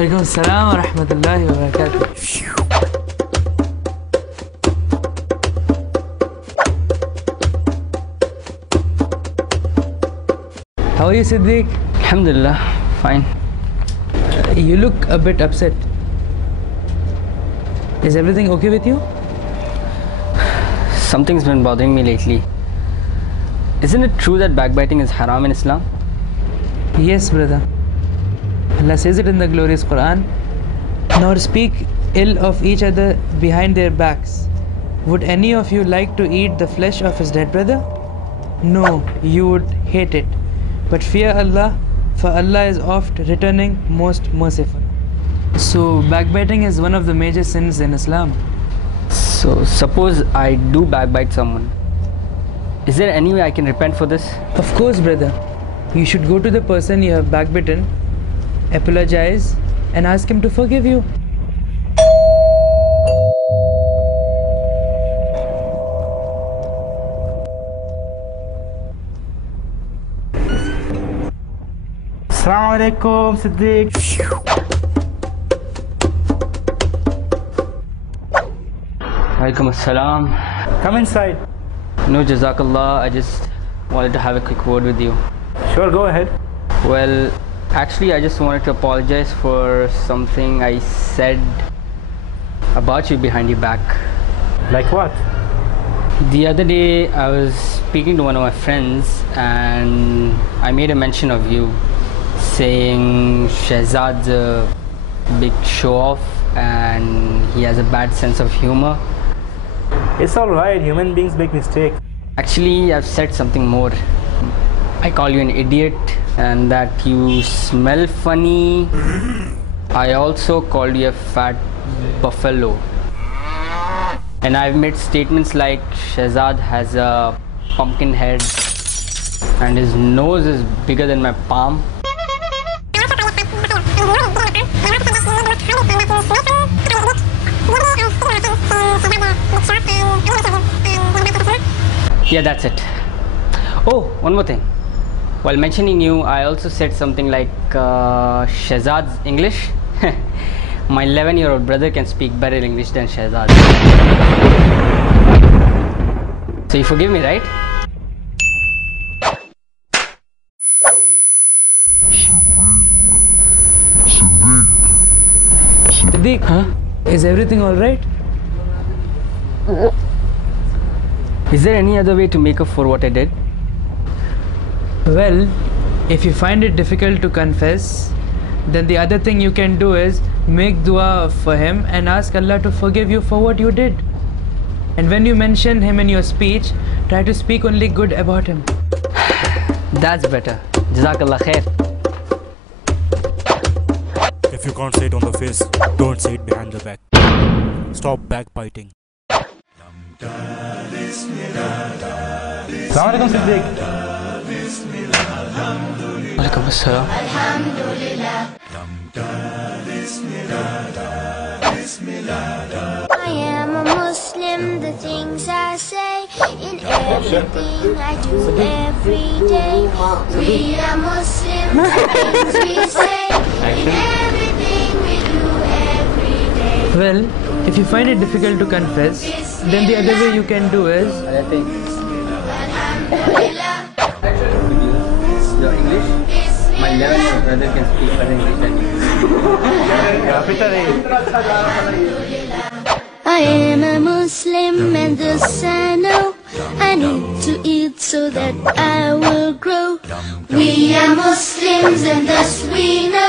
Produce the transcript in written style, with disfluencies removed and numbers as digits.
Walaikum Assalam wa rahmatullahi wa barakatuh. How are you, Siddiq? Alhamdulillah, fine. You look a bit upset. Is everything okay with you? Something's been bothering me lately. Isn't it true that backbiting is haram in Islam? Yes, brother. Allah says it in the glorious Quran. Nor speak ill of each other behind their backs. Would any of you like to eat the flesh of his dead brother? No, you would hate it. But fear Allah, for Allah is oft returning, most merciful. So, backbiting is one of the major sins in Islam. So, suppose I do backbite someone. Is there any way I can repent for this? Of course, brother. You should go to the person you have backbitten, apologize, and ask him to forgive you. Assalamu alaikum, Siddiq. Walaikum assalam. Come inside. No, Jazakallah, I just wanted to have a quick word with you. Sure, go ahead. Well, actually, I just wanted to apologize for something I said about you behind your back. Like what? The other day, I was speaking to one of my friends and I made a mention of you, saying Shehzad's a big show-off and he has a bad sense of humor. It's alright, human beings make mistakes. Actually, I've said something more. I call you an idiot and that you smell funny. I also called you a fat buffalo. And I've made statements like Shehzad has a pumpkin head and his nose is bigger than my palm. Yeah, that's it. Oh, one more thing. While mentioning you, I also said something like Shehzad's English. My 11-year-old brother can speak better English than Shehzad. So you forgive me, right? Siddiq, Huh? is everything alright? Is there any other way to make up for what I did? Well, if you find it difficult to confess, then the other thing you can do is make dua for him and ask Allah to forgive you for what you did. And when you mention him in your speech, try to speak only good about him. That's better. Jazakallah khair. If you can't say it on the face, don't say it behind the back. Stop backbiting. Assalamu alaikum, Siddiq. Walaikum assalam. I am a Muslim, the things I say in everything I do every day. We are Muslims, the things we say in everything we do every day. Well, if you find it difficult to confess, then the other way you can do is Your English? My 11-year-old brother can speak better English than you. I am a Muslim and thus I know I need to eat so that I will grow. We are Muslims and thus we know